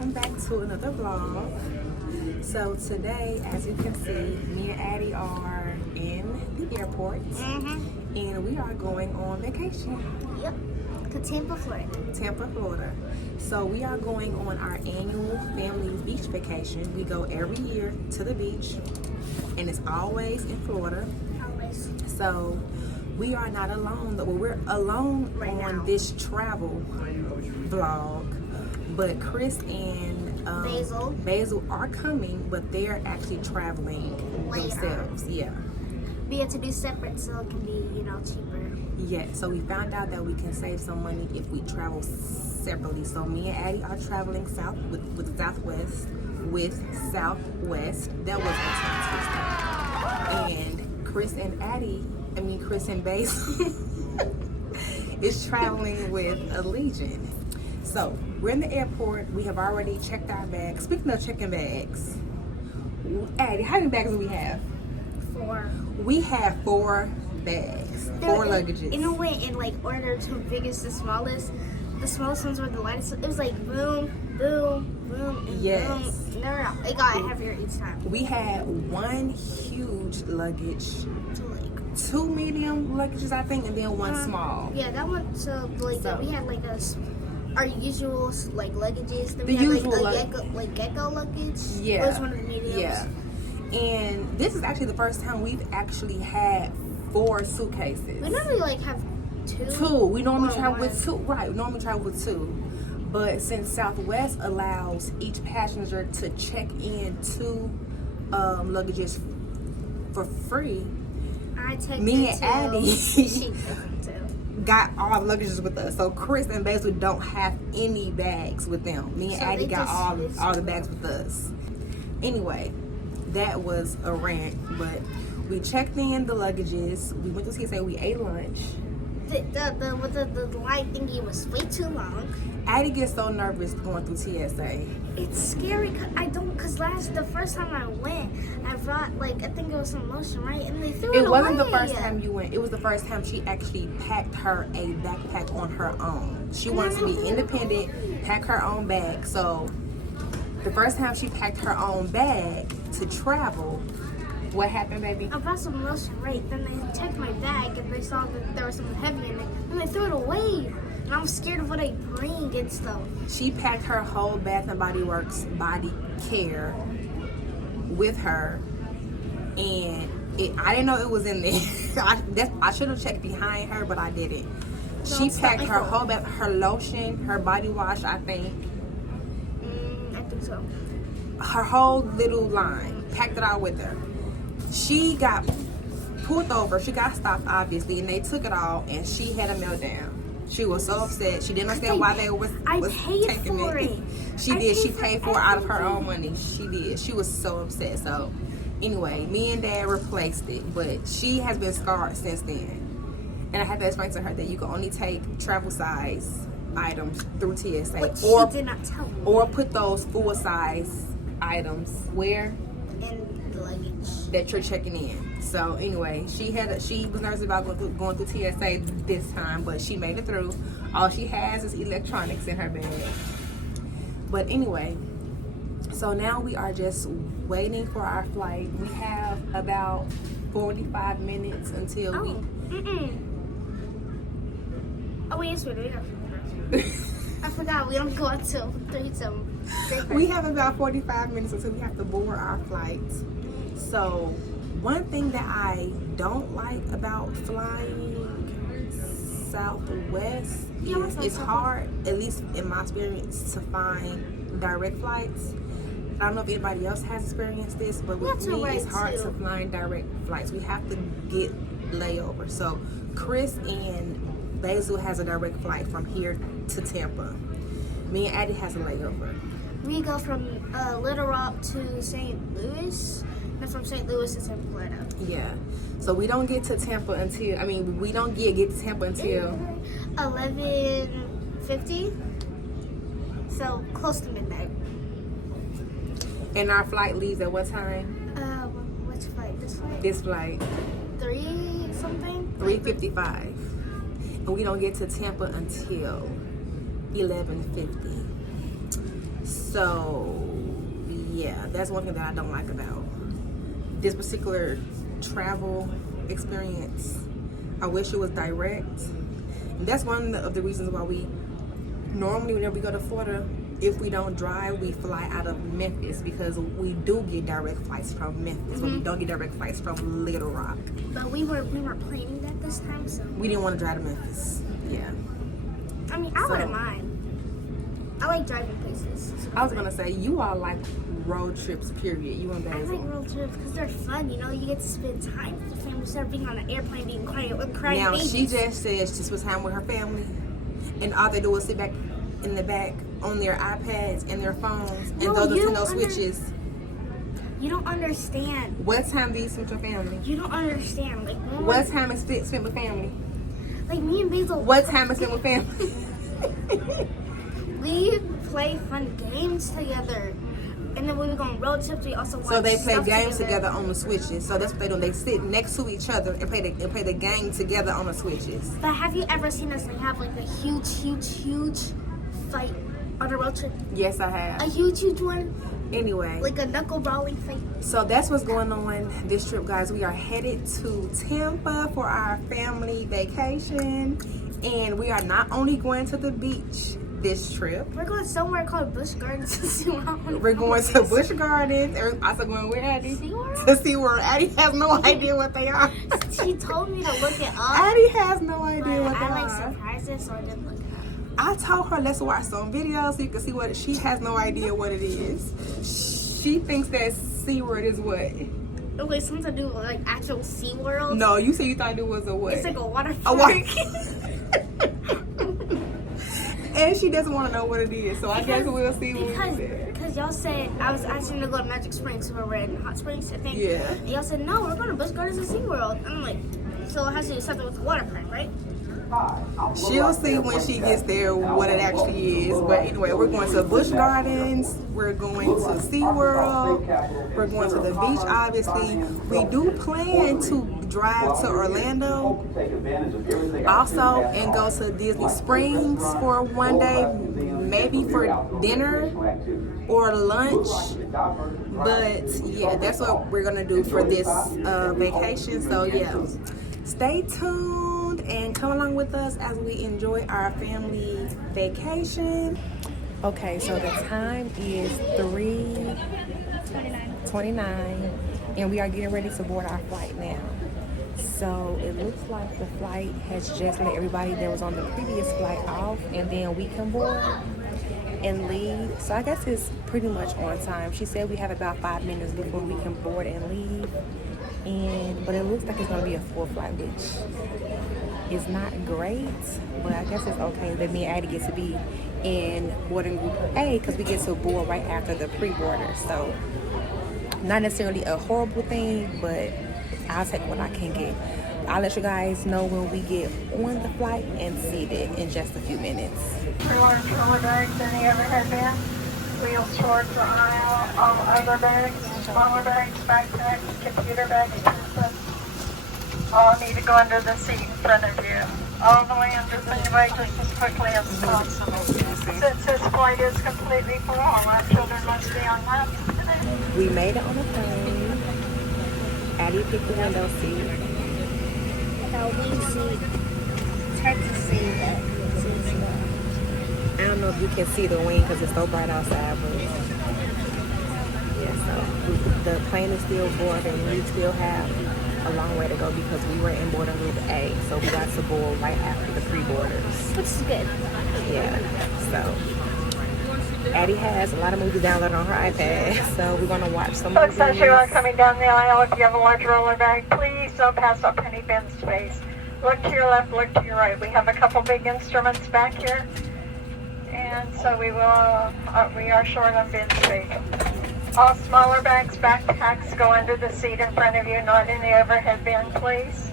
welcome back to another vlog. So today, as you can see, me and Addie are in the airport and we are going on vacation. Yep, to Tampa, Florida. Tampa, Florida. So we are going on our annual family beach vacation. We go every year to the beach and it's always in Florida. Always. So we are not alone. Well, we're alone Right on now. this travel vlog, but Chris and Basil are coming, but they're actually traveling themselves. Yeah. We have to do separate so it can be, cheaper. Yeah. So we found out that we can save some money if we travel separately. So me and Addie are traveling south with Southwest. That was a tongue twister. And Chris and Basil is traveling with Allegiant. So we're in the airport. We have already checked our bags. Speaking of checking bags, Addie, how many bags do we have? 4. We have 4 bags, 4 luggages. In a way, in order to biggest to smallest, the smallest ones were the lightest. It was like boom, boom, boom, and Yes. boom. No, it got heavier each time. We had 1 huge luggage, So 2 medium luggages, I think, and then 1 small. yeah, that one. So we had our usual luggages. Then The we had usual gecko luggage. Yeah. That was one of the mediums. Yeah. And this is actually the first time we've actually had 4 suitcases. We normally have 2. 2. We normally or travel 1. with 2. Right. We normally travel with 2. But since Southwest allows each passenger to check in 2 luggages for free, I take me and Addie She takes it too. got all the luggages with us. So Chris and Basil don't have any bags with them. Me and So Addie they got just all the bags with us. Anyway, that was a rant, but we checked in the luggages. We went to TSA. We ate lunch. The line thingy was way too long. Addie gets so nervous going through TSA. It's scary because the first time I went, I brought I think it was some lotion, right? And they threw it away. It wasn't the first time you went. It was the first time she actually packed her a backpack on her own. She wanted to be independent, pack her own bag. So the first time she packed her own bag to travel, what happened, baby? I brought some lotion, right? Then they checked my bag and they saw that there was something heavy in it. And they threw it away. And I'm scared of what I bring and stuff. She packed her whole Bath and Body Works body care with her, and I didn't know it was in there. I should have checked behind her, but I didn't. She packed her whole bath, her lotion, her body wash, I think. I think so. Her whole little line, packed it all with her. She got pulled over. She got stopped, obviously, and they took it all, and she had a meltdown. She was so upset. She didn't understand why they was taking for it. She did. She paid for it out of her own money. She did. She was so upset. So, anyway, me and Dad replaced it, but she has been scarred since then. And I had to explain to her that you can only take travel size items through TSA, But she did not tell me. or put those full size items where And the luggage. that you're checking in. So anyway, she was nervous about going through TSA this time, but she made it through. All she has is electronics in her bag. But anyway, so now we are just waiting for our flight. We have about 45 minutes until Oh, wait, yes, we have. I forgot we don't go until 3 We have about 45 minutes until we have to board our flight. So one thing that I don't like about flying Southwest is it's hard, at least in my experience, to find direct flights. I don't know if anybody else has experienced this, but with me, it's hard to find direct flights. We have to get layovers. So Chris and Basil has a direct flight from here to Tampa. Me and Addie has a layover. We go from Little Rock to St. Louis, and from St. Louis to Tampa, Florida. Yeah. So we don't get to Tampa until, we don't get to Tampa until 11:50. So close to midnight. And our flight leaves at what time? Which flight? This flight? This flight. 3 something? 3:55. And we don't get to Tampa until 11:50. So yeah, that's one thing that I don't like about this particular travel experience. I wish it was direct. And that's one of the reasons why we normally, whenever we go to Florida, if we don't drive, we fly out of Memphis, because we do get direct flights from Memphis, but we don't get direct flights from Little Rock. But we were planning that this time, so we didn't want to drive to Memphis. Yeah. I mean, I wouldn't mind. I like driving places. So I was gonna say, you all like road trips, period. You and I Basil. like road trips because they're fun. You know, you get to spend time with your family instead of being on an airplane being crying Now babies. she just said she spends time with her family, and all they do is sit back in the back on their iPads and their phones and those Nintendo Switches. You don't understand. What time do you spend with your family? You don't understand. Like what time is spent with family? Like me and Basil. What time is spent with family? We play fun games together. And then when we go on road trips, we also watch. So they play games together on the Switches. So that's what they do. They sit next to each other and play the game together on the Switches. But have you ever seen us have like a huge fight on a road trip? Yes, I have. A huge one. Anyway. Like a knuckle brawling fight. So that's what's going on this trip, guys. We are headed to Tampa for our family vacation. And we are not only going to the beach this trip. We're going somewhere called Busch Gardens to see We're going to Busch Gardens. We're also going where, Addie? SeaWorld? To SeaWorld. Addie has no idea what they are. She told me to look it up. Addie has no idea what they I are. surprises, so I didn't look it up. I told her let's watch some videos so you can see what she has no idea what it is. She thinks that SeaWorld is what? Okay, something to do with like actual SeaWorld. No, you said you thought it was a what? It's like a water A park. And she doesn't want to know what it is, so I guess we'll see when we get there. Because y'all said, I was asking to go to Magic Springs where we're in Hot Springs, I think. Yeah. And y'all said, no, we're going to Busch Gardens and SeaWorld. And I'm like, so it has to do something with the water park, right? She'll see when she gets there what it actually is. But anyway, we're going to Busch Gardens. We're going to SeaWorld. We're going to the beach, obviously. We do plan to drive to Orlando also and go to Disney Springs for one day, maybe for dinner or lunch. But yeah, that's what we're gonna do for this vacation. So yeah, stay tuned and come along with us as we enjoy our family vacation. Okay, so the time is 3:29 and we are getting ready to board our flight now. So it looks like the flight has just let everybody that was on the previous flight off, and then we can board and leave. So I guess it's pretty much on time. She said we have about 5 minutes before we can board and leave. But it looks like it's gonna be a full flight, which is not great, but I guess it's okay that me and Addie get to be in boarding group A because we get to board right after the pre-boarder. So not necessarily a horrible thing, but I'll take what I can get. I'll let you guys know when we get on the flight and seated in just a few minutes. Large roller bags, any overhead bin, wheels towards the aisle, all other bags, smaller bags, backpacks, computer bags, pencils, all need to go under the seat in front of you. All the way under the way just as quickly as possible. Since this flight is completely full, all our children must be on laps today. We made it on the plane. Addie picked the window seat. The wing seat. It's hard to see that. I don't know if you can see the wing because it's so bright outside, but yeah, so the plane is still boarding. We still have a long way to go because we were in boarding group A, so we got to board right after the pre-boarders. Which is good. Yeah, so Addie has a lot of movies downloaded on her iPad, so we're going to watch some movies. Folks, as you are coming down the aisle, if you have a large roller bag, please don't pass up penny bin space. Look to your left, look to your right. We have a couple big instruments back here, and so we are short on bin space. All smaller bags, backpacks go under the seat in front of you, not in the overhead bin, please.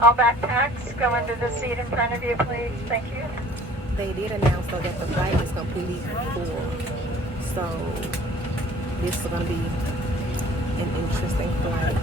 All backpacks go under the seat in front of you, please. Thank you. They did announce though that the flight is completely full, so this is going to be an interesting flight.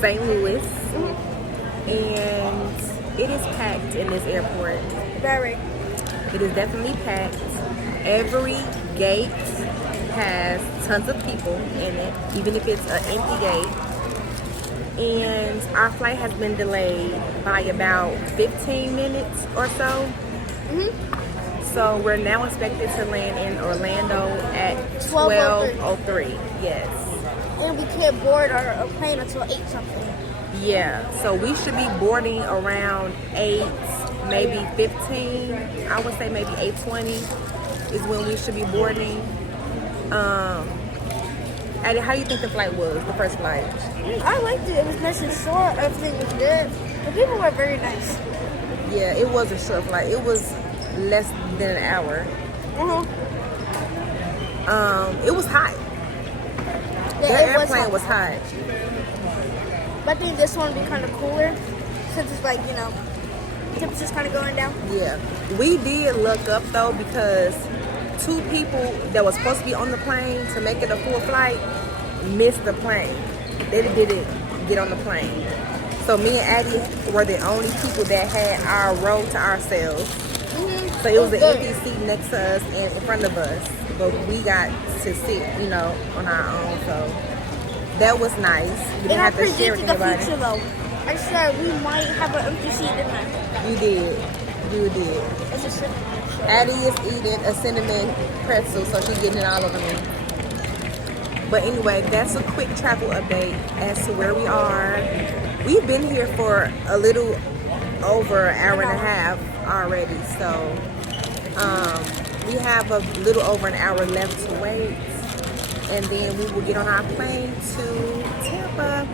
St. Louis, and it is packed in this airport. Very. It is definitely packed. Every gate has tons of people in it, even if it's an empty gate. And our flight has been delayed by about 15 minutes or so. So we're now expected to land in Orlando at 12:03. Yes. And we can't board our plane until 8 something. Yeah. So we should be boarding around 8, maybe 15. I would say maybe 8:20 is when we should be boarding. Addie, how do you think the flight was, the first flight? I liked it. It was nice and short. Everything was good. The people were very nice. Yeah, it was a short flight. It was less than an hour. It was hot. Yeah, That airplane was hot. But I think this one would be kind of cooler since it's like, temperature's kind of going down. Yeah. We did look up though because 2 people that was supposed to be on the plane to make it a full flight missed the plane. They didn't get on the plane. So me and Addie were the only people that had our row to ourselves. So it was an empty seat next to us and in front of us. But we got to sit, on our own. So that was nice. We didn't have to share with anybody. Future, though. I said we might have an empty seat in there. You did. You did. It's just Addie is eating a cinnamon pretzel, so she's getting it all over me. But anyway, that's a quick travel update as to where we are. We've been here for a little over an hour and a half already, so we have a little over an hour left to wait, and then we will get on our plane to Tampa.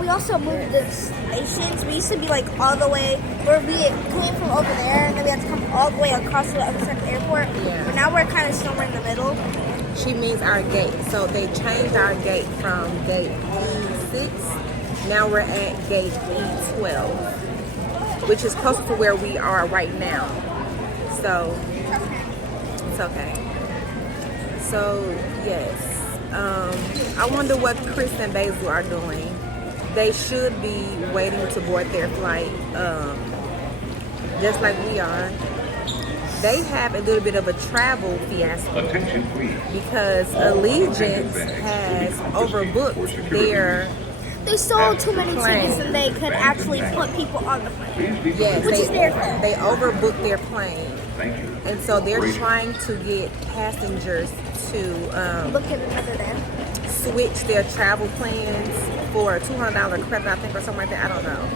We also moved the stations. We used to be like all the way where we came from over there, and then we had to come all the way across to the other side of the airport. Yeah. But now we're kind of somewhere in the middle. She means our gate. So they changed our gate from gate E6. Now we're at gate E12, which is close to where we are right now. So it's okay. So yes, I wonder what Chris and Basil are doing. They should be waiting to board their flight, just like we are. They have a little bit of a travel fiasco because Allegiant has overbooked their. They sold too many tickets and they could actually put people on the plane. Yes, which is their fault. They overbooked their plane. And so they're trying to get passengers to Look at another day. switch their travel plans for a $200 credit, I think, or something like that. I don't know.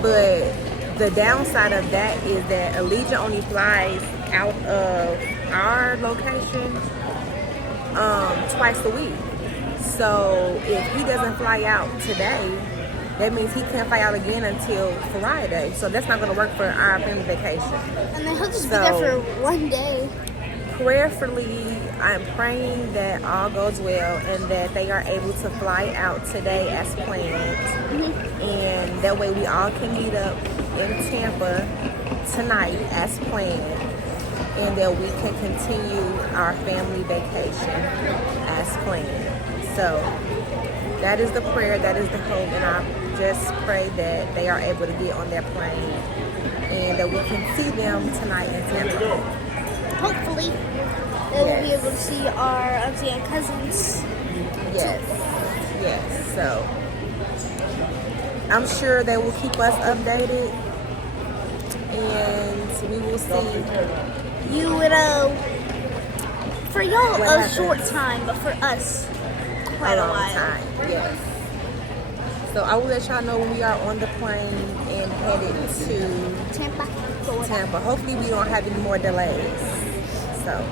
But the downside of that is that Allegiant only flies out of our location twice a week. So if he doesn't fly out today, that means he can't fly out again until Friday. So that's not going to work for our family vacation. And then he'll just be there for one day. Prayerfully, I'm praying that all goes well and that they are able to fly out today as planned. And that way we all can meet up in Tampa tonight as planned. And that we can continue our family vacation as planned. So that is the prayer, that is the hope, and I just pray that they are able to get on their plane and that we can see them tonight in Tampa. Hopefully, they will be able to see our auntie and cousins. Yes, yes. So I'm sure they will keep us updated, and we will see. You would, for y'all, What a happens? short time, but for us, quite a long while. time. Yes. So I will let y'all know when we are on the plane and headed to Tampa, Florida. Tampa. Hopefully we don't have any more delays. So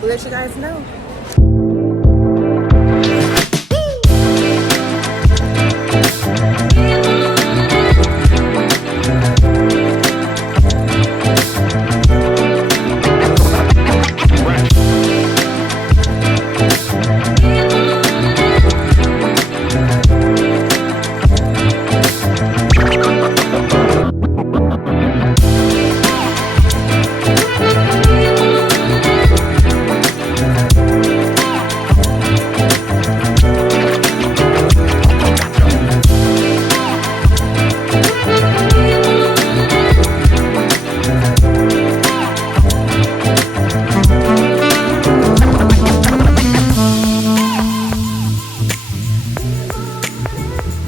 we'll let you guys know.